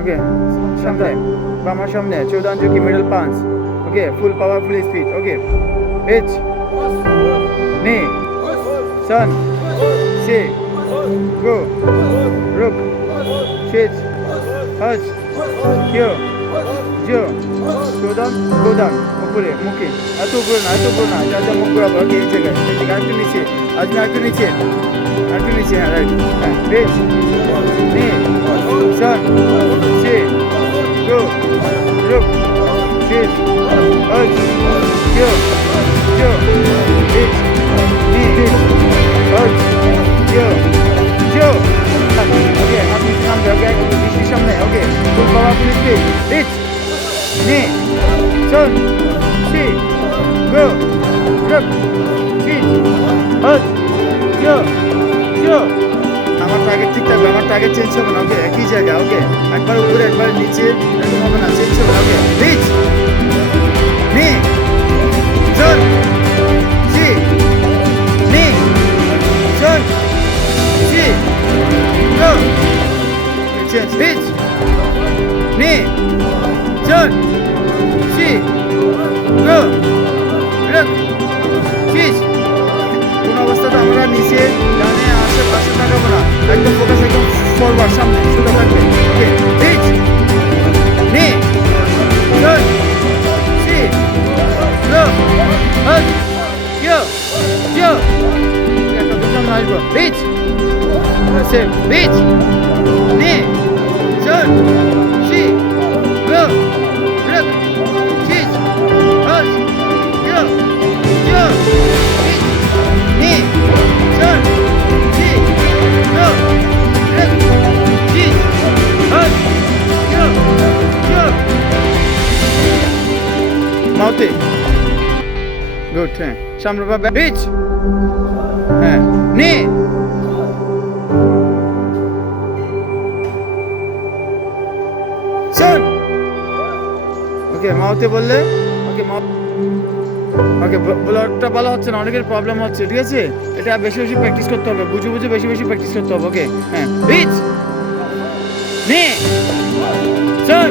ওকে সামনে বামার সামনে চৌদাঞ্জকি middle punch ওকে ফুল পাওয়ার full speed ওকে হিচ নি सन से गो रुक खींच हज क्यों जो गोदाम गोदाम উপরে মুখে এত উপরে না যা যা মুখ বরাবর এই জায়গায় একটু নিচে আজকে একটু নিচে হ্যাঁ রাইট হ্যাঁ বেশ নি सन से गो रुक खींच हज क्यों जो हिच नी हज क्यों जो ओके আপনি সামনে ওকে বেশি সামনে ওকে ফুল পাওয়ার ফুল স্পিড হিচ নি सन से गो रुक खींच हज क्यों जो আমার টার্গেট ঠিক থাকবে আমার টার্গেট চেঞ্জ হবে না ওকে একই জায়গা ওকে একবার উপরে একবার নিচে এরকম হবে না চেঞ্জ হবে না ওকে হিচ নি सन से নি सन से गो চেঞ্জ হিচ নি सन से गो रुक खींच কোন অবস্থাতে আমরা নিচে ডানে আশেপাশে তাকাবো না একদম ফোকাস একদম ফরওয়ার্ড সামনে সোজা থাকবে ওকে হিচ নি सन से गो हज क्यों जो একটা সামনে আসবো হিচ সেম হিচ নি सन से गो रुक खींच हज क्यों जो हिच নি सन से गो रुक खींच हज क्यों जो মাউথে গুড হ্যাঁ সামনে পাবে হিচ হ্যাঁ নি सन ওকে মাউথে বললে ওকে ওকে ব্লডটা ভালো হচ্ছে না অনেকের প্রবলেম হচ্ছে ঠিক আছে এটা বেশি বেশি প্র্যাকটিস করতে হবে বুঝে বেশি বেশি প্র্যাকটিস করতে হবে ওকে হ্যাঁ হিচ নি सन